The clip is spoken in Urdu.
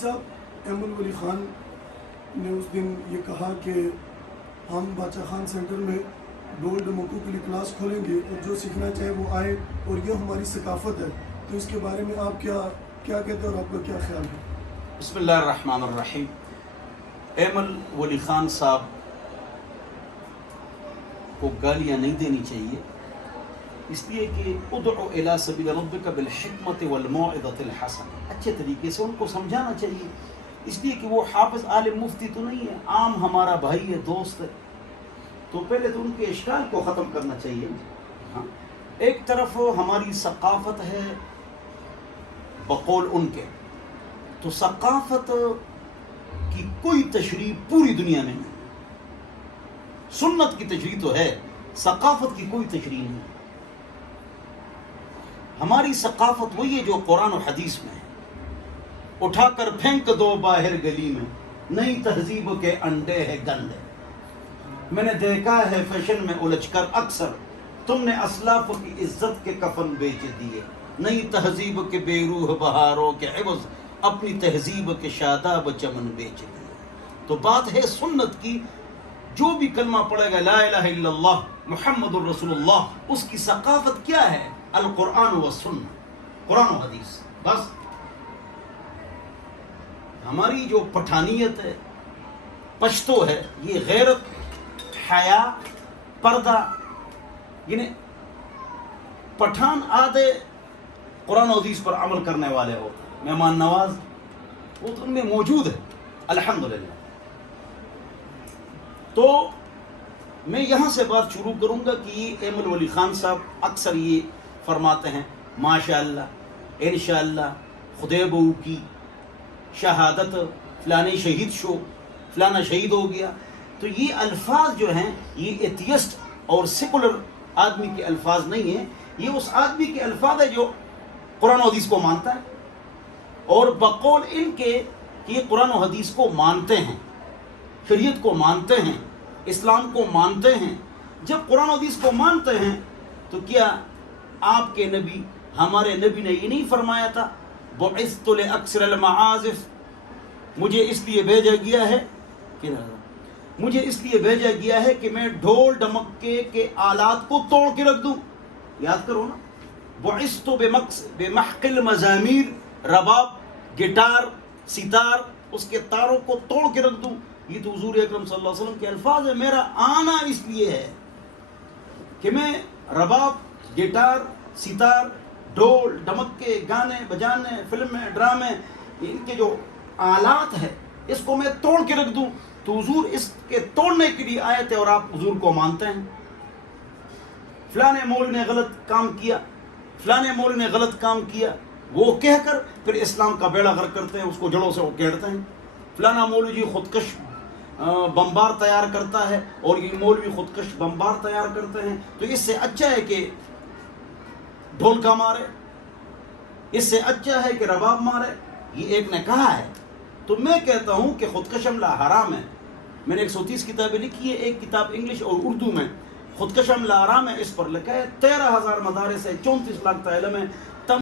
صاحب احمد ولی خان نے اس دن یہ کہا کہ ہم باچا خان سینٹر میں ڈول ڈمکو کے لیے کلاس کھولیں گے اور جو سیکھنا چاہے وہ آئے اور یہ ہماری ثقافت ہے، تو اس کے بارے میں آپ کیا کہتے ہیں اور آپ کا کیا خیال ہے؟ بسم اللہ الرحمن الرحیم۔ احمد ولی خان صاحب کو گالیاں نہیں دینی چاہیے، اس لیے کہ ادعو الی سبیل ربک بالحکمت والموعظۃ الحسنہ، اچھے طریقے سے ان کو سمجھانا چاہیے، اس لیے کہ وہ حافظ عالم مفتی تو نہیں ہے، عام ہمارا بھائی ہے، دوست ہے، تو پہلے تو ان کے اشکال کو ختم کرنا چاہیے۔ ہاں، ایک طرف ہماری ثقافت ہے بقول ان کے، تو ثقافت کی کوئی تشریح پوری دنیا میں نہیں، سنت کی تشریح تو ہے، ثقافت کی کوئی تشریح نہیں۔ ہماری ثقافت وہی ہے جو قرآن و حدیث میں ہے، اٹھا کر پھینک دو باہر گلی میں، نئی تہذیب کے انڈے ہے گندے، میں نے دیکھا ہے فیشن میں الجھ کر اکثر، تم نے اسلاف کی عزت کے کفن بیچ دیے، نئی تہذیب کے بے روح بہاروں کے عوض اپنی تہذیب کے شاداب چمن بیچ دیے۔ تو بات ہے سنت کی، جو بھی کلمہ پڑھے گا لا الہ الا اللہ محمد الرسول اللہ، اس کی ثقافت کیا ہے؟ القرآن و سنہ، قرآن و حدیث، بس۔ ہماری جو پٹھانیت ہے، پشتو ہے، یہ غیرت، حیا، پردہ، یعنی پٹھان آدھے قرآن و حدیث پر عمل کرنے والے ہوتے ہیں، مہمان نواز، وہ تو ان میں موجود ہے الحمدللہ۔ تو میں یہاں سے بات شروع کروں گا کہ یہ احمد ولی خان صاحب اکثر یہ فرماتے ہیں ماشاءاللہ، انشاءاللہ، خدے بہو کی شہادت، فلانے شہید شو، فلانا شہید ہو گیا، تو یہ الفاظ جو ہیں یہ ایتھیسٹ اور سیکولر آدمی کے الفاظ نہیں ہیں، یہ اس آدمی کے الفاظ ہے جو قرآن و حدیث کو مانتا ہے، اور بقول ان کے کہ یہ قرآن و حدیث کو مانتے ہیں، شریعت کو مانتے ہیں، اسلام کو مانتے ہیں۔ جب قرآن و حدیث کو مانتے ہیں تو کیا آپ کے نبی، ہمارے نبی نے یہ نہیں فرمایا تھا بعثت لاکثر المعازف، مجھے اس لیے بھیجا گیا ہے کہ مجھے اس لیے بھیجا گیا ہے کہ میں ڈھول ڈمکے کے آلات کو توڑ کے رکھ دوں؟ یاد کرو نا، بعثت بمحق المزامیر، رباب، گٹار، ستار، اس کے تاروں کو توڑ کے رکھ دوں؟ یہ تو حضور اکرم صلی اللہ علیہ وسلم کے الفاظ ہے۔ میرا آنا اس لیے ہے کہ میں رباب، گٹار، ستار، ڈھول ڈمکے، گانے بجانے، فلمیں، ڈرامے، ان کے جو آلات ہیں اس کو میں توڑ کے رکھ دوں؟ تو حضور اس کے توڑنے کے لیے آئے تھے اور آپ حضور کو مانتے ہیں۔ فلانے مولوی نے غلط کام کیا، فلانے مولوی نے غلط کام کیا، وہ کہہ کر پھر اسلام کا بیڑا غرق کرتے ہیں، اس کو جڑوں سے اکھیڑتے ہیں۔ فلانا مولوی جی خودکش بمبار تیار کرتا ہے اور یہ مولوی خودکش بمبار تیار کرتے ہیں، تو اس سے اچھا ہے کہ ڈھول کا مارے، اس سے اچھا ہے کہ رباب مارے، یہ ایک نے کہا ہے۔ تو میں کہتا ہوں کہ خودکش حملہ حرام ہے۔ میں نے 130 کتابیں لکھی ہے، ایک کتاب انگلش اور اردو میں خودکش حملہ حرام ہے، اس پر لکھا ہے 13,000 مدارس ہے، 34 لاکھ علم ہے،